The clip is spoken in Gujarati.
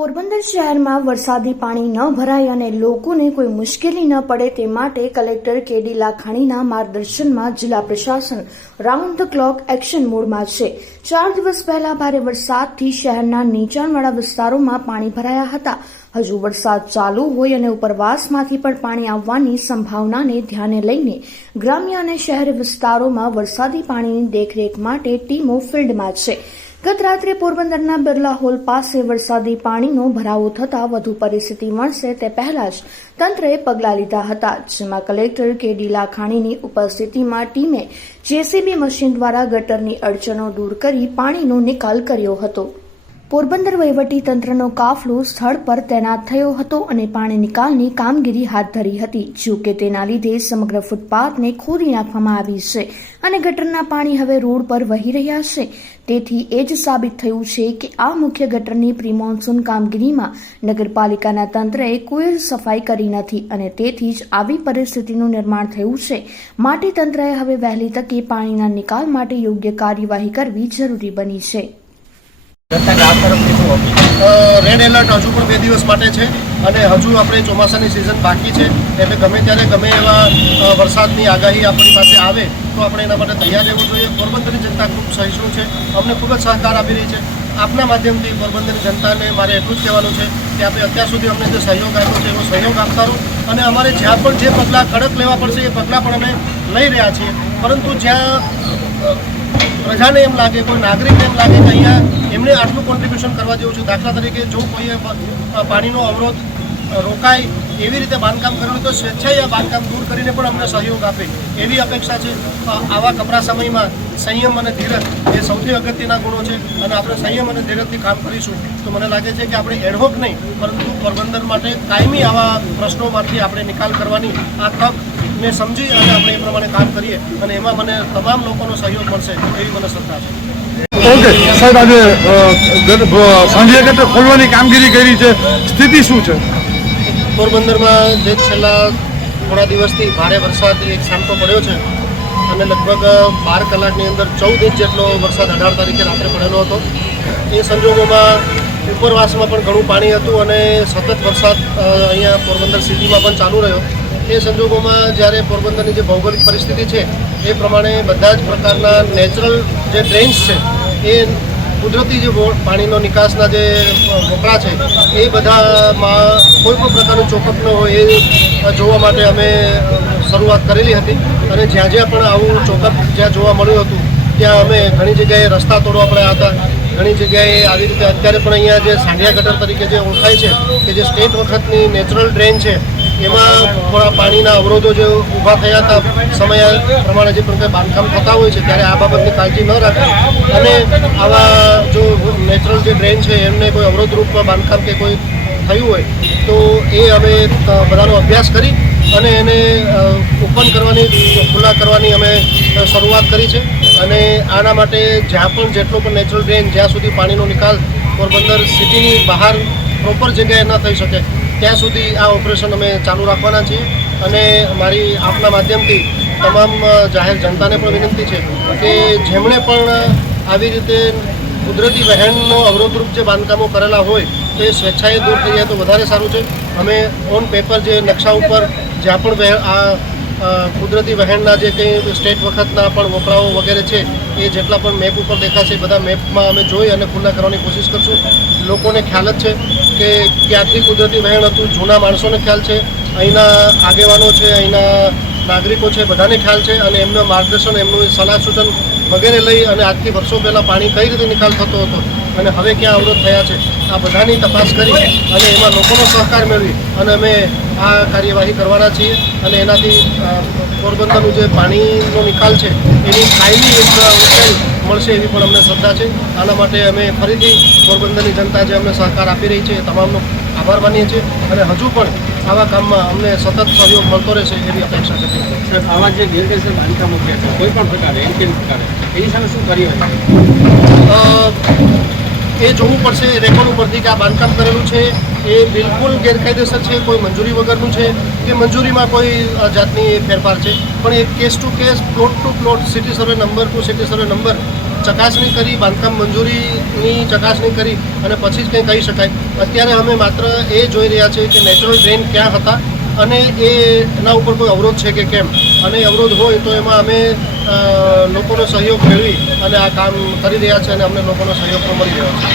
પોરબંદર શહેરમાં વરસાદી પાણી ન ભરાય અને લોકોને કોઈ મુશ્કેલી ન પડે તે માટે કલેક્ટર કેડી લાખાણીના માર્ગદર્શનમાં જિલ્લા પ્રશાસન રાઉન્ડ ધ ક્લોક એક્શન મોડમાં છે. ચાર દિવસ પહેલા ભારે વરસાદથી શહેરના નીચાણવાળા વિસ્તારોમાં પાણી ભરાયા હતા. હજુ વરસાદ ચાલુ હોય અને ઉપરવાસમાંથી પણ પાણી આવવાની સંભાવનાને ધ્યાને લઈને ગ્રામ્ય અને શહેરી વિસ્તારોમાં વરસાદી પાણીની દેખરેખ માટે ટીમો ફિલ્ડમાં છે. ગત રાત્રે પોરબંદરના બિરલા હોલ પાસે વરસાદી પાણીનો ભરાવો થતાં વધુ પરિસ્થિતિ મળશે તે પહેલા જ તંત્રએ પગલાં લીધા હતા, જેમાં કલેક્ટર કેડી લાખાણીની ઉપસ્થિતિમાં ટીમે જેસીબી મશીન દ્વારા ગટરની અડચણો દૂર કરી પાણીનો નિકાલ કર્યો હતો. પોરબંદર વહીવટી તંત્રનો કાફલો સ્થળ પર તૈનાત થયો હતો અને પાણી નિકાલની કામગીરી હાથ ધરી હતી. જો કે તેના લીધે સમગ્ર ફૂટપાથને ખોદી નાખવામાં આવી છે અને ગટરના પાણી હવે રોડ પર વહી રહ્યા છે. તેથી એ જ સાબિત થયું છે કે આ મુખ્ય ગટરની પ્રિમોન્સૂન કામગીરીમાં નગરપાલિકાના તંત્રએ કોઈ જ સફાઈ કરી નથી અને તેથી જ આવી પરિસ્થિતિનું નિર્માણ થયું છે. માટે તંત્રએ હવે વહેલી તકે પાણીના નિકાલ માટે યોગ્ય કાર્યવાહી કરવી જરૂરી બની છે જનતા ગામ તરફથી શું હતું? અ, રેડ એલર્ટ હજુ પણ બે દિવસ માટે છે અને હજુ આપણે ચોમાસાની સિઝન બાકી છે. એટલે ગમે ત્યારે ગમે એવા વરસાદની આગાહી આપણી પાસે આવે તો આપણે એના માટે તૈયાર રહેવું જોઈએ. પોરબંદરની જનતા ખૂબ સહિષ્ણુ છે. અમને ખૂબ જ સહકાર આપી રહી છે. આપના માધ્યમથી પોરબંદરની જનતાને મારે એટલું જ કહેવાનું છે કે આપણે અત્યાર સુધી અમને જે સહયોગ આપ્યો છે એવો સહયોગ આપતા રહો. અને અમારે જ્યાં પણ જે પગલાં કડક લેવા પડશે એ પગલાં પણ અમે લઈ રહ્યા છીએ. પરંતુ જ્યાં પ્રજાને એમ લાગે, કોઈ નાગરિકને એમ લાગે કે અહીંયા એમને આટલું કોન્ટ્રીબ્યુશન કરવા જેવું છે. દાખલા તરીકે જો કોઈએ પાણીનો અવરોધ રોકાય એવી રીતે બાંધકામ કરેલું તો સ્વેચ્છાએ આ બાંધકામ દૂર કરીને પણ અમને સહયોગ આપે એવી અપેક્ષા છે. આવા કપરા સમયમાં સંયમ અને ધીરજ એ સૌથી અગત્યના ગુણો છે અને આપણે સંયમ અને ધીરજથી કામ કરીશું. તો મને લાગે છે કે આપણે એડહોક નહીં, પરંતુ પ્રબંધન માટે કાયમી આવા પ્રશ્નોમાંથી આપણે નિકાલ કરવાની આ તક ને સમજી અને આપણે એ પ્રમાણે કામ કરીએ અને એમાં મને તમામ લોકોનો સહયોગ મળશે એવી મને શ્રદ્ધા છે. ઓકે સાહેબ આજે સાંજે ગટે ખોલવાની કામગીરી કરી છે. સ્થિતિ શું છે? પોરબંદરમાં જે છેલ્લા થોડા દિવસથી ભારે વરસાદ એક સામટો પડ્યો છે અને લગભગ બાર કલાકની અંદર ચૌદ ઇંચ જેટલો વરસાદ અઢાર તારીખે રાત્રે પડેલો હતો. એ સંજોગોમાં ઉપરવાસમાં પણ ઘણું પાણી હતું અને સતત વરસાદ અહીંયા પોરબંદર સિટીમાં પણ ચાલુ રહ્યો. એ સંજોગોમાં જ્યારે પોરબંદરની જે ભૌગોલિક પરિસ્થિતિ છે, એ પ્રમાણે બધા જ પ્રકારના નેચરલ જે ડ્રેન્સ છે, એ કુદરતી જે પાણીનો નિકાસના જે મોકળા છે, એ બધામાં કોઈ પણ પ્રકારનું ચોકઅપ ન હોય એ જોવા માટે અમે શરૂઆત કરેલી હતી. અને જ્યાં જ્યાં પણ આવું ચોકઅપ જ્યાં જોવા મળ્યું હતું, ત્યાં અમે ઘણી જગ્યાએ રસ્તા તોડવા પડ્યા હતા. ઘણી જગ્યાએ આવી રીતે અત્યારે પણ અહીંયા જે સાંઢિયા ગટર તરીકે જે ઓળખાય છે, કે જે સ્ટેટ વખતની નેચરલ ડ્રેન છે એમાં થોડા પાણીના અવરોધો જે ઊભા થયા હતા સમય પ્રમાણે જે પણ કંઈ બાંધકામ થતા હોય છે, ત્યારે આ બાબતની કાળજી ન રાખવી. અને આવા જો નેચરલ જે ડ્રેન છે, એમને કોઈ અવરોધરૂપ બાંધકામ કે કોઈ થયું હોય, તો એ અમે બધાનો અભ્યાસ કરી અને એને ઓપન કરવાની, ખુલ્લા કરવાની અમે શરૂઆત કરી છે. અને આના માટે જ્યાં પણ જેટલો પણ નેચરલ ડ્રેન જ્યાં સુધી પાણીનો નિકાલ પોરબંદર સિટીની બહાર, પ્રોપર જગ્યાએ ન થઈ શકે ત્યાં સુધી આ ઓપરેશન અમે ચાલુ રાખવાના છીએ અને મારી આપના માધ્યમથી તમામ જાહેર જનતાને પણ વિનંતી છે કે જેમણે પણ આવી રીતે કુદરતી વહેણનો અવરોધરૂપ જે બાંધકામો કરેલા હોય તો એ સ્વેચ્છાએ દૂર થઈ જાય તો વધારે સારું છે. અમે ઓન પેપર જે નકશા ઉપર જ્યાં પણ આ કુદરતી વહેણના જે કંઈ સ્ટેટ વખતના પણ વપરાઓ વગેરે છે, એ જેટલા પણ મેપ ઉપર દેખાશે બધા મેપમાં અમે જોઈ અને ખુલ્લા કરવાની કોશિશ કરશું. લોકોને ખ્યાલ જ છે કે ક્યાંથી કુદરતી વહેણ હતું, જૂના માણસોને ખ્યાલ છે, અહીંના આગેવાનો છે, અહીંના નાગરિકો છે, બધાને ખ્યાલ છે અને એમનું માર્ગદર્શન, એમનું સલાહ સૂચન વગેરે લઈ અને આજથી વર્ષો પહેલાં પાણી કઈ રીતે નિકાલ થતો હતો અને હવે ક્યાં અવરોધ થયા છે, આ બધાની તપાસ કરી અને એમાં લોકોનો સહકાર મેળવી અને અમે આ કાર્યવાહી કરવાના છીએ. અને એનાથી પોરબંદરનું જે પાણીનો નિકાલ છે એની કાયમી એક ઉકેલ મળશે એવી પણ અમને શ્રદ્ધા છે. આના માટે અમે ફરીથી પોરબંદરની જનતા જે અમને સહકાર આપી રહી છે એ તમામનો આભાર માનીએ છીએ અને હજુ પણ આવા કામમાં અમને સતત સહયોગ મળતો રહેશે એવી અપેક્ષા કરીએ આવા જે ગેરકાયદેસર બાંધકામો છે કોઈ પણ પ્રકારે એમ કેમ પ્રકારે એની સામે શું કરી એ જોવું પડશે રેકોર્ડ ઉપરથી કે આ બાંધકામ કરેલું છે, એ બિલકુલ ગેરકાયદેસર છે, કોઈ મંજૂરી વગરનું છે, કે મંજૂરીમાં કોઈ જાતની ફેરફાર છે. પણ એ case to case plot to plot city survey number to city survey number ચકાસણી કરી, બાંધકામ મંજૂરીની ચકાસણી કરી અને પછી જ કંઈ કહી શકાય. અત્યારે અમે માત્ર એ જોઈ રહ્યા છીએ કે નેચરલ ડ્રેન ક્યાં હતા અને એ એના ઉપર કોઈ અવરોધ છે કે કેમ? અને અવરોધ હોય તો એમાં અમે લોકોનો સહયોગ મેળવી અને આ કામ કરી રહ્યા છે અને અમને લોકોનો સહયોગ પણ મળી રહ્યો છે.